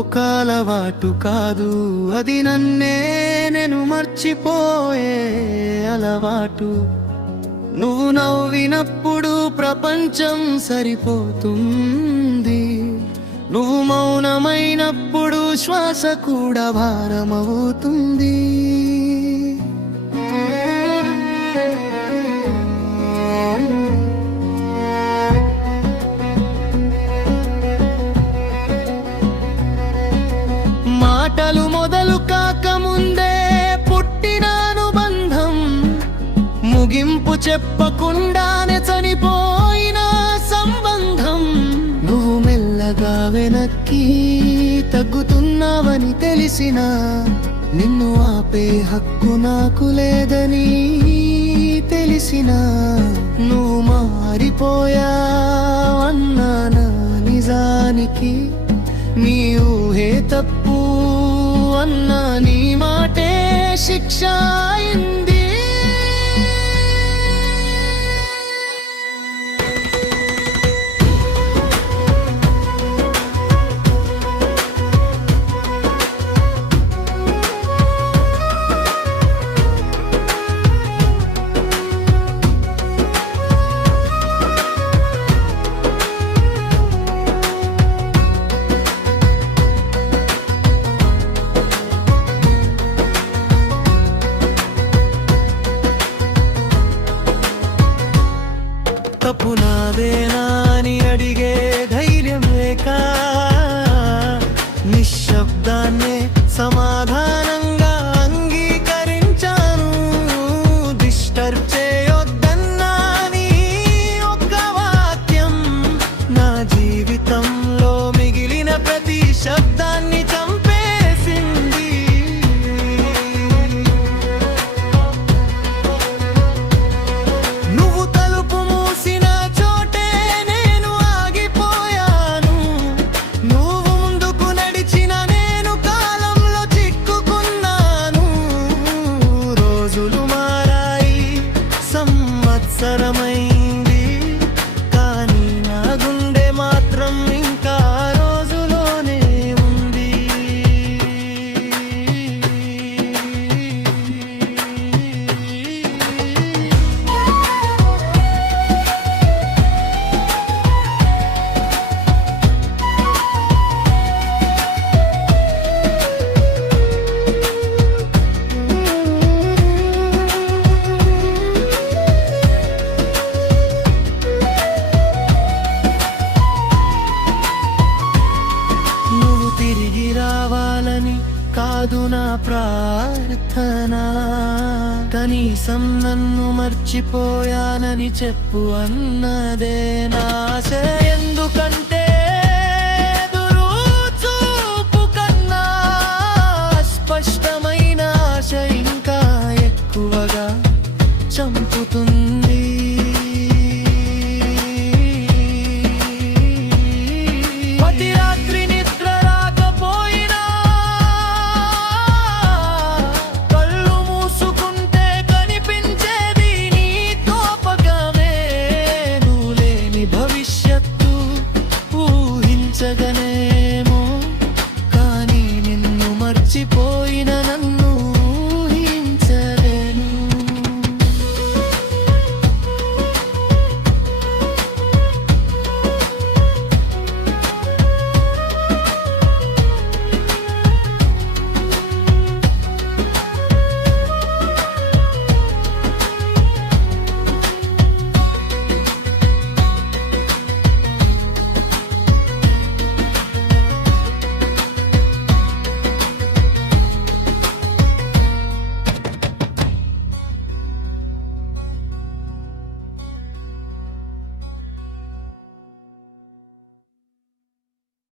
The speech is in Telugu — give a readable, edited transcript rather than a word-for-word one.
ఒక అలవాటు కాదు, అది నన్నే నేను మర్చిపోయే అలవాటు. నువ్వు నవ్వినప్పుడు ప్రపంచం సరిపోతుంది, నువ్వు మౌనమైనప్పుడు శ్వాస కూడా భారమవుతుంది. మాటలు మొదలు కాకముందే పుట్టిన అనుబంధం, ముగింపు చెప్పకుండానే చనిపోయిన సంబంధం. నువ్వు మెల్లగా వెనక్కి తగ్గుతున్నావని తెలిసినా, నిన్ను ఆపే హక్కు నాకు లేదని తెలిసినా, నువ్వు మారిపోయావన్నా నిజానికి నీ ఊహే తప్పు అన్నా నీ మాటే శిక్ష అయింది. తప్పు నాదేనా అని అడిగే ధైర్యం లేక, నిశ్శబ్దాన్నే సమాధానంగా అంగీకరించాను. డిస్టర్బ్ చేయొద్దన్నా నీ ఒక్క వాక్యం నా జీవితంలో మిగిలిన ప్రతి శబ్దాన్ని చంపేసింది. నువ్వు తలుపు మూసిన చోటే నేను ఆగిపోయాను, నువ్వు ముందుకు నడిచిన నేను కాలంలో చిక్కుకున్నాను. రోజులు మారాయి, సంవత్సరమైంది, కానీ నా గుండె మాత్రం ఇంకా రోజులోనే ఉంది. నువ్వు తిరిగి రావాలని కాదు నా ప్రార్థన, కనీసం నన్ను మర్చిపోయానని చెప్పు అన్నదే నా ఆశ. ఎందుకంటే